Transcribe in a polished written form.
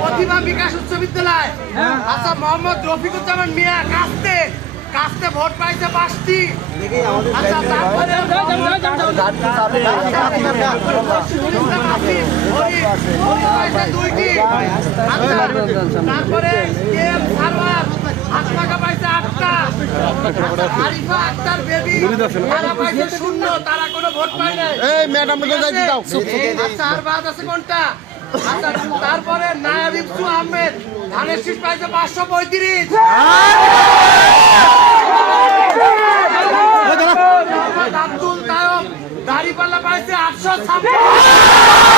প্রতিভা বিকাশ উচ্চ বিদ্যালয়। আচ্ছা, মোহাম্মদ রফিকুজ্জামান মিয়া কাস্তে ভোট পাইছে 5টি। আচ্ছা, তারপরে দুইটি। তারপরে হাসপাকা পাইছে 8টা। আরিফা আক্তার বেবি তারা পাইছে 0, তারা কোনো ভোট পায় নাই। আচ্ছা, আর বাদ আছে কোনটা? আচ্ছা, তারপরে নায়াব ইফসু আহমেদ ধানের শীষ পাইছে 535। আব্দুল তায়ব দাড়িপাল্লা পাইছে 856।